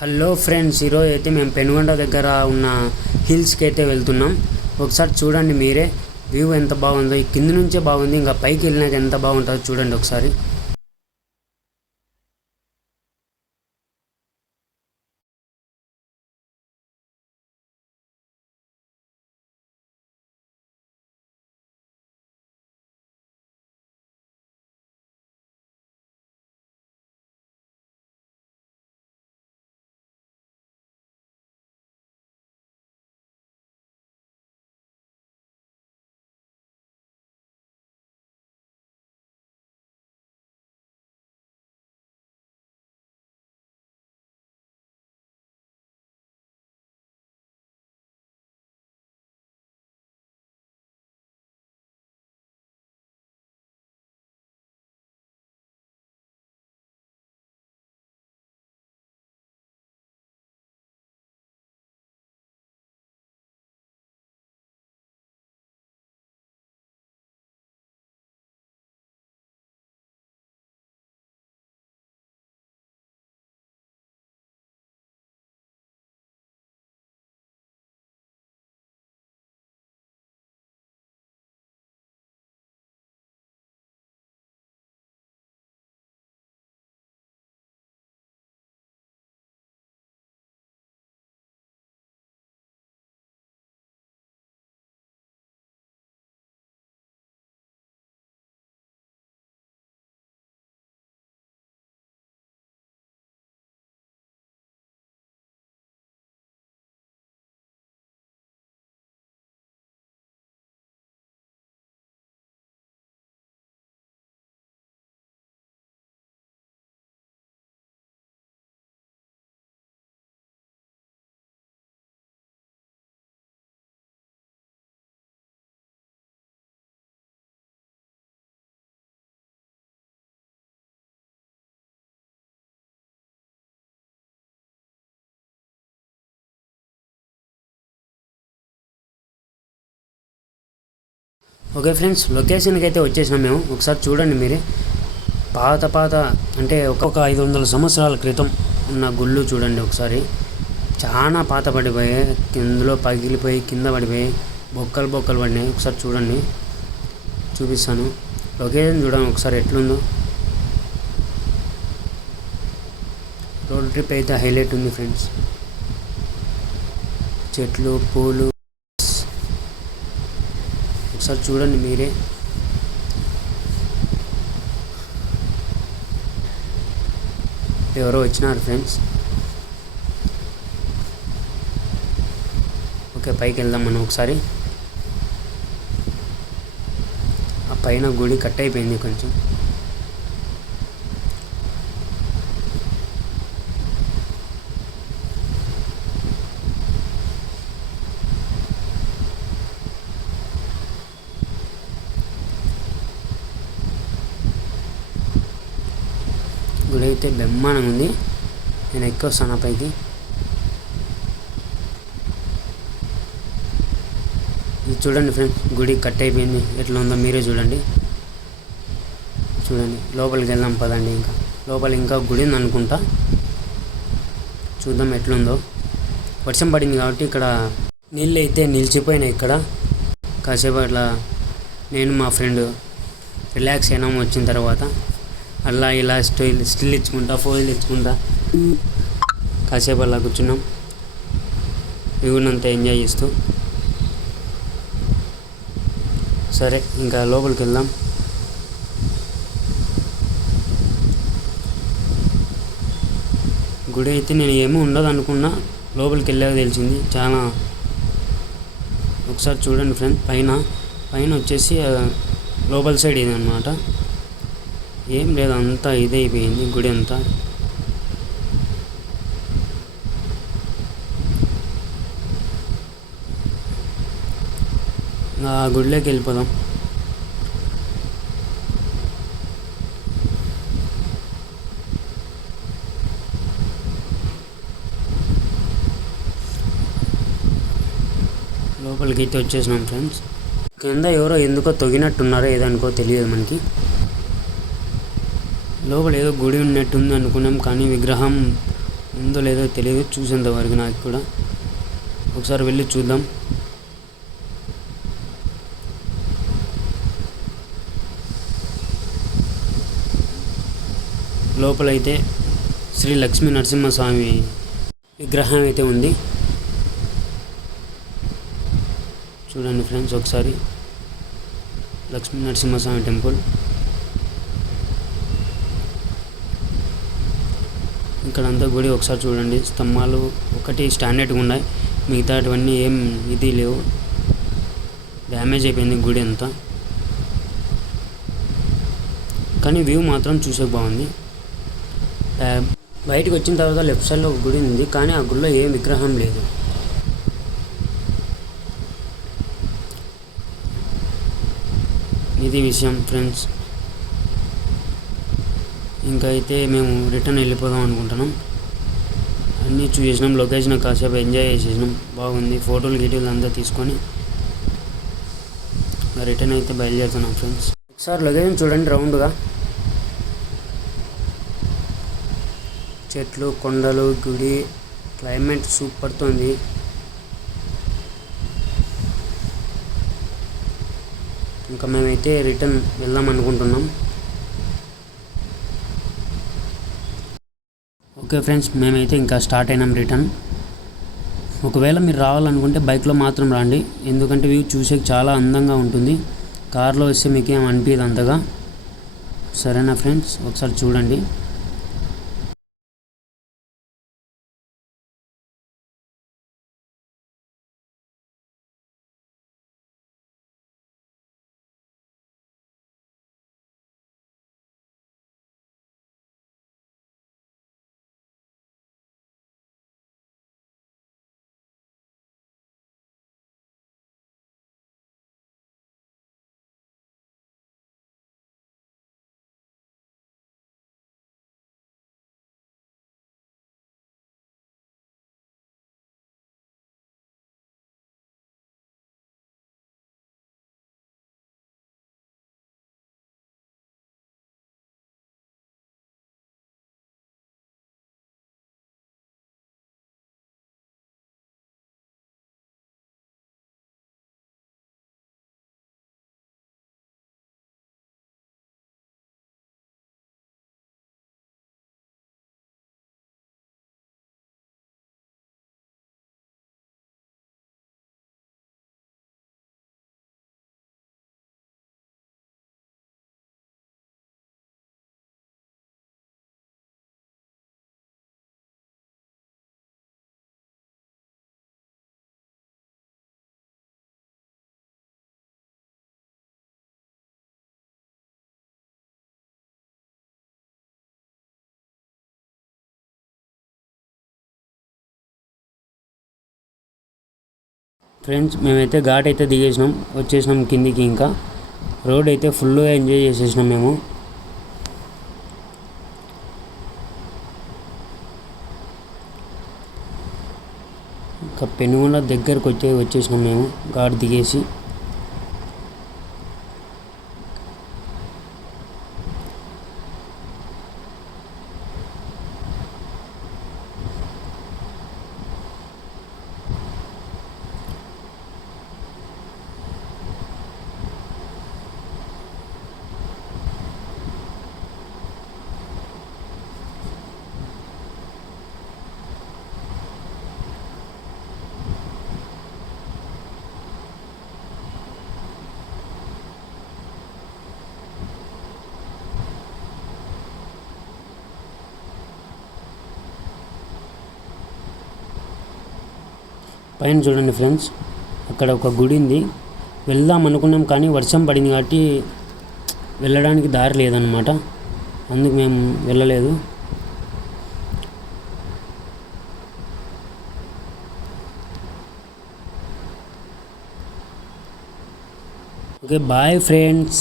Hello friends, ఈరోజు అయితే మేము పెనుగొండ దగ్గర ఉన్న హిల్స్కి అయితే వెళ్తున్నాం. ఒకసారి చూడండి మీరే, వ్యూ ఎంత బాగుందో. ఈ కింద నుంచే బాగుంది, ఇంకా పైకి వెళ్ళినాక ఎంత బాగుంటుందో చూడండి ఒకసారి. ఓకే ఫ్రెండ్స్, లొకేషన్కి అయితే వచ్చేసినాం మేము. ఒకసారి చూడండి మీరే, పాత అంటే ఒక్కొక్క 500 సంవత్సరాల క్రితం ఉన్న గుళ్ళు చూడండి ఒకసారి. చాలా పాత పడిపోయాయి, కిందలో పగిలిపోయి కింద పడిపోయి బొక్కలు పడినాయి. ఒకసారి చూడండి, చూపిస్తాను. లొకేషన్ చూడండి ఒకసారి ఎట్లుందో. రోడ్ ట్రిప్ అయితే హైలైట్ ఉంది ఫ్రెండ్స్. చెట్లు, పూలు, ఒకసారి చూడండి మీరే. ఎవరో వచ్చినారు ఫ్రెండ్స్. ఓకే, పైకి వెళ్దాం మనం ఒకసారి. ఆ పైన గుడి కట్ అయిపోయింది కొంచెం. గుడి అయితే బ్రహ్మాండంగా ఉంది. నేను ఎక్కువ వస్తాను పైకి. ఇది చూడండి ఫ్రెండ్స్, గుడి కట్ అయిపోయింది. ఎట్లా ఉందో మీరే చూడండి. లోపలికి వెళ్దాం పదండి. లోపల ఇంకా గుడి ఉంది అనుకుంటా, చూద్దాం ఎట్లుందో. వర్షం పడింది కాబట్టి ఇక్కడ నీళ్ళు అయితే నిలిచిపోయినాయి. ఇక్కడ కాసేపు అట్లా నేను మా ఫ్రెండ్ రిలాక్స్ అయినాము. వచ్చిన తర్వాత అలా ఇలా స్టిల్ ఇచ్చుకుంటా, ఫోజులు ఇచ్చుకుంటా కాసేపు అలా కూర్చున్నాం, వ్యూనంతా ఎంజాయ్ చేస్తూ. సరే, ఇంకా లోపలికి వెళ్దాం. గుడి అయితే నేను ఏమీ ఉండదు అనుకున్నా, లోపలికి వెళ్ళాక తెలిసింది చాలా. ఒకసారి చూడండి ఫ్రెండ్, పైన వచ్చేసి లోపల సైడ్ ఇది అనమాట. ఏం లేదు, అంతా ఇదే అయిపోయింది గుడి అంతా. ఆ గుడిలోకి వెళ్ళిపోదాం. లోపలికి అయితే వచ్చేసినాం ఫ్రెండ్స్. కింద ఎవరో ఎందుకో తొగినట్టున్నారో ఏదనుకో తెలియదు మనకి. లోపల ఏదో గుడి ఉన్నట్టుంది అనుకున్నాం, కానీ విగ్రహం ఉందో లేదో తెలియదు, చూసేంతవరకు నాకు కూడా. ఒకసారి వెళ్ళి చూద్దాం. లోపలైతే శ్రీ లక్ష్మీ నరసింహస్వామి విగ్రహం అయితే ఉంది. చూడండి ఫ్రెండ్స్, ఒకసారి లక్ష్మీ నరసింహస్వామి టెంపుల్. ఇక్కడంతా గుడి ఒకసారి చూడండి. స్తంభాలు ఒకటి స్టాండర్డ్గా ఉన్నాయి, మిగతావన్నీ ఏం ఇది లేవు. డ్యామేజ్ అయిపోయింది గుడి అంతా, కానీ వ్యూ మాత్రం చూసే బాగుంది. బయటకు వచ్చిన తర్వాత లెఫ్ట్ సైడ్లో ఒక గుడి ఉంది, కానీ ఆ గుడిలో ఏం విగ్రహం లేదు. ఇది విషయం ఫ్రెండ్స్. ఇంకా అయితే మేము రిటర్న్ వెళ్ళిపోదాం అనుకుంటున్నాం. అన్నీ చూసేసినాం, లొకేషన్ కాసేపు ఎంజాయ్ చేసేసినాం, బాగుంది. ఫోటోలు గీటోలు అంతా తీసుకొని రిటర్న్ అయితే బయలుదేరుతున్నాం ఫ్రెండ్స్. ఒకసారి లొకేషన్ చూడండి రౌండ్గా. చెట్లు, కొండలు, గుడి, క్లైమేట్ సూపర్తో ఉంది. ఇంకా మేమైతే రిటర్న్ వెళ్దాం అనుకుంటున్నాం. ఓకే ఫ్రెండ్స్, మేమైతే ఇంకా స్టార్ట్ అయినాం రిటర్న్. ఒకవేళ మీరు రావాలనుకుంటే బైక్లో మాత్రం రండి, ఎందుకంటే వ్యూ చూసే చాలా అందంగా ఉంటుంది. కార్లో వస్తే మీకు ఏం అనిపించదు అంతగా. సరేనా ఫ్రెండ్స్, ఒకసారి చూడండి. ఫ్రెండ్స్, మేమైతే ఘాట్ అయితే వచ్చేసినాం కిందికి. ఇంకా రోడ్ అయితే ఫుల్గా ఎంజాయ్ చేసేసినాం మేము. ఇంకా పెనుగొండ దగ్గరకు వచ్చేసినాం మేము ఘాట్ దిగేసి. పైన చూడండి ఫ్రెండ్స్, అక్కడ ఒక గుడి ఉంది. వెళ్దాం అనుకున్నాం, కానీ వర్షం పడింది కాబట్టి వెళ్ళడానికి దారి లేదన్నమాట. అందుకు మేము వెళ్ళలేదు. Okay, bye friends.